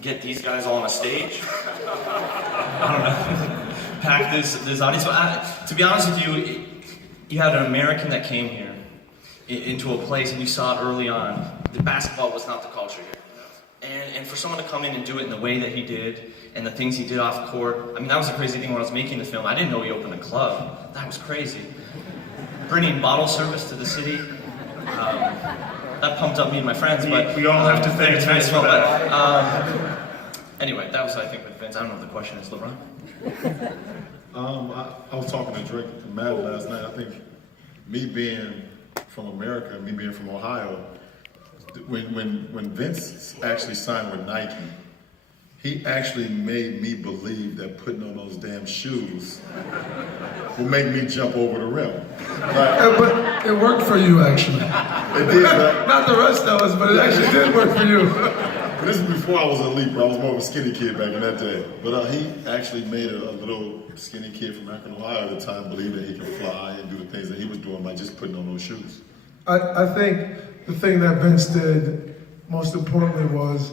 Get these guys all on a stage. I don't know. Pack this audience. But to be honest with you, you had an American that came here into a place, and you saw it early on. The basketball was not the culture here. And for someone to come in and do it in the way that he did, and the things he did off court, I mean, that was the crazy thing when I was making the film. I didn't know he opened a club. That was crazy. Bringing bottle service to the city, that pumped up me and my friends. But we all have to thank Vince for that. But anyway, that was, I think, with Vince. I don't know if the question is LeBron. I was talking to Drake and Matt last night. I think me being from America, me being from Ohio, when Vince actually signed with Nike, he actually made me believe that putting on those damn shoes will make me jump over the rim. But it worked for you, actually. It did, right? Not the rest of us, but it actually did work for you. But this is before I was elite, bro. I was more of a skinny kid back in that day. But he actually made a little skinny kid from Akron, Ohio at the time believe that he could fly and do the things that he was doing by just putting on those shoes. I think the thing that Vince did, most importantly, was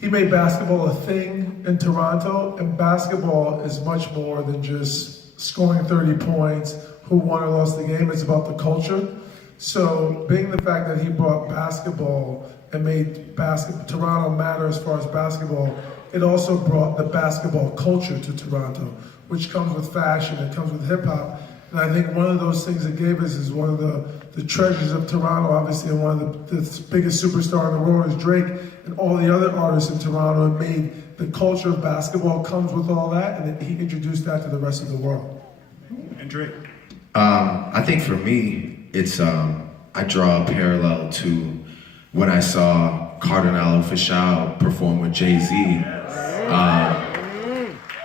he made basketball a thing in Toronto, and basketball is much more than just scoring 30 points, who won or lost the game. It's about the culture. So being the fact that he brought basketball and made Toronto matter as far as basketball, it also brought the basketball culture to Toronto, which comes with fashion, it comes with hip hop. And I think one of those things it gave us is one of the treasures of Toronto, obviously, and one of the biggest superstar in the world is Drake, and all the other artists in Toronto have made the culture of basketball comes with all that, and he introduced that to the rest of the world. And Drake? I think for me, it's, I draw a parallel to when I saw Cardinal Official perform with Jay-Z.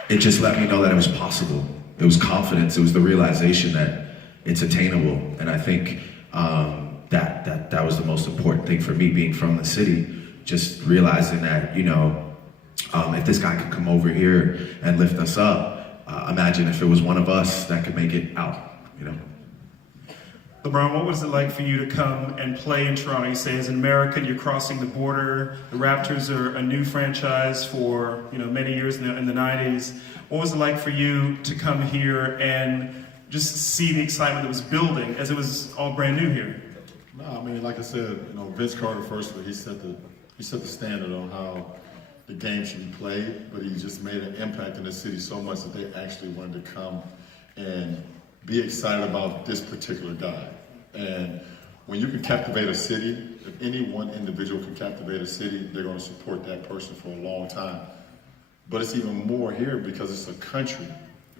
It just let me know that it was possible. It was confidence, it was the realization that it's attainable. And I think that was the most important thing for me, being from the city, just realizing that, you know, if this guy could come over here and lift us up, imagine if it was one of us that could make it out, you know? LeBron, what was it like for you to come and play in Toronto? You say as an American, you're crossing the border. The Raptors are a new franchise for many years in the 90s. What was it like for you to come here and just see the excitement that was building as it was all brand new here? No, I mean, like I said, Vince Carter, firstly, he set the standard on how the game should be played, but he just made an impact in the city so much that they actually wanted to come and be excited about this particular guy. And when you can captivate a city, if any one individual can captivate a city, they're going to support that person for a long time. But it's even more here because it's a country.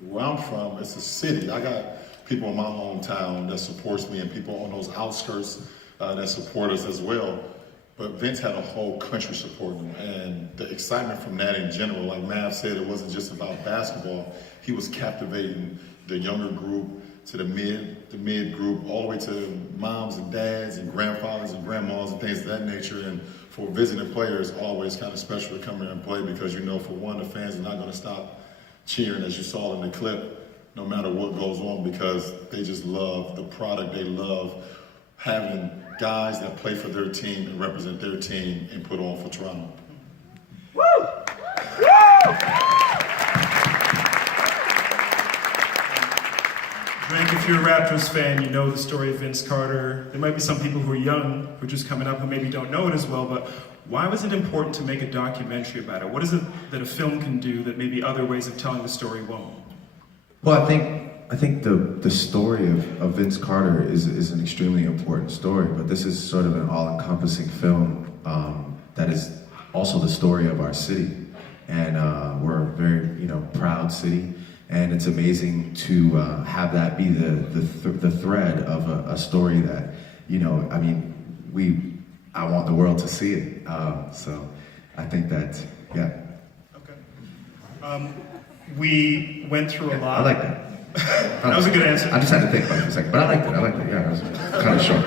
Where I'm from, it's a city. I got people in my hometown that supports me and people on those outskirts that support us as well. But Vince had a whole country supporting him, and the excitement from that in general, like Mav said, it wasn't just about basketball. He was captivating the younger group to the mid group, all the way to moms and dads and grandfathers and grandmas and things of that nature. And for visiting players, always kind of special to come here and play because for one, the fans are not going to stop cheering, as you saw in the clip, no matter what goes on, because they just love the product. They love having guys that play for their team and represent their team and put on for Toronto. Woo! Drake, if you're a Raptors fan, you know the story of Vince Carter. There might be some people who are young, who are just coming up, who maybe don't know it as well, but why was it important to make a documentary about it? What is it that a film can do that maybe other ways of telling the story won't? Well, I think the story of Vince Carter is an extremely important story, but this is sort of an all-encompassing film that is also the story of our city. And we're a very, proud city. And it's amazing to have that be the thread of a story that, I want the world to see it. So I think that, yeah. Okay. We went through a lot. I like that. That was a good answer. I just had to think about it for a second, but I liked it, yeah, it was kind of short.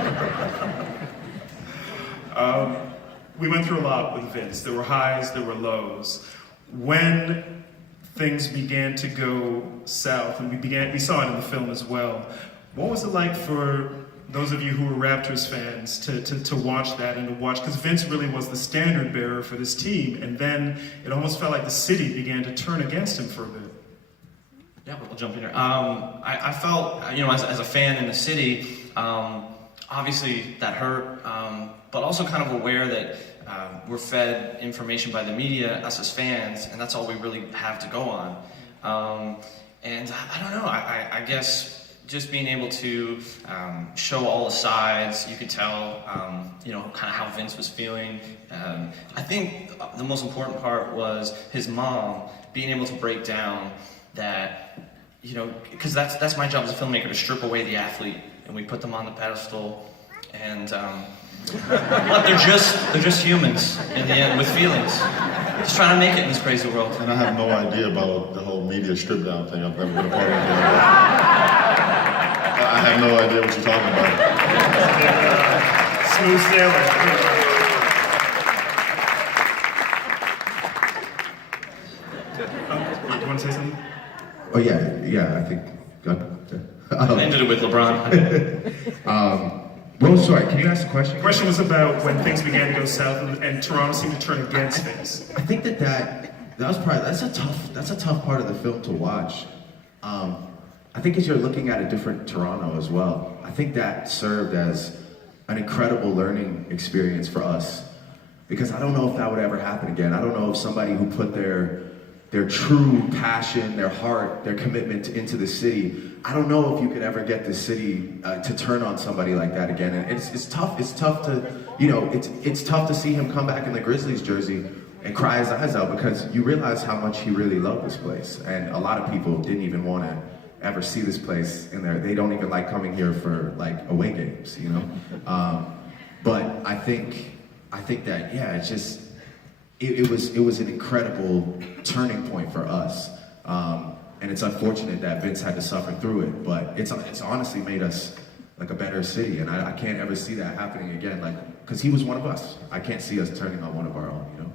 We went through a lot with Vince. There were highs, there were lows. When things began to go south, and we saw it in the film as well, what was it like for those of you who were Raptors fans to watch that and to watch, because Vince really was the standard bearer for this team, and then it almost felt like the city began to turn against him for a bit. Yeah, we'll jump in here. I felt, as a fan in the city, obviously that hurt, but also kind of aware that we're fed information by the media, us as fans, and that's all we really have to go on. And I don't know, I guess just being able to show all the sides, you could tell, kind of how Vince was feeling. I think the most important part was his mom being able to break down that, because that's my job as a filmmaker, to strip away the athlete, and we put them on the pedestal, and but they're just humans in the end with feelings, just trying to make it in this crazy world. And I have no idea about the whole media strip down thing. I've never been a part of it. I have no idea what you're talking about. Smooth sailing. Do you want to say something? Oh yeah, I think. I ended it with LeBron. Well, sorry, can you ask the question? The question was about when things began to go south and Toronto seemed to turn against Vince. I think that was probably that's a tough part of the film to watch. I think as you're looking at a different Toronto as well, I think that served as an incredible learning experience for us, because I don't know if that would ever happen again. I don't know if somebody who put their true passion, their heart, their commitment into the city, I don't know if you could ever get the city to turn on somebody like that again. And it's tough. It's tough to, it's tough to see him come back in the Grizzlies jersey and cry his eyes out, because you realize how much he really loved this place. And a lot of people didn't even want to ever see this place in there. They don't even like coming here for like away games, But I think that, yeah, it's just, it was an incredible turning point for us. And it's unfortunate that Vince had to suffer through it, but it's honestly made us like a better city, and I can't ever see that happening again, because he was one of us. I can't see us turning on one of our own,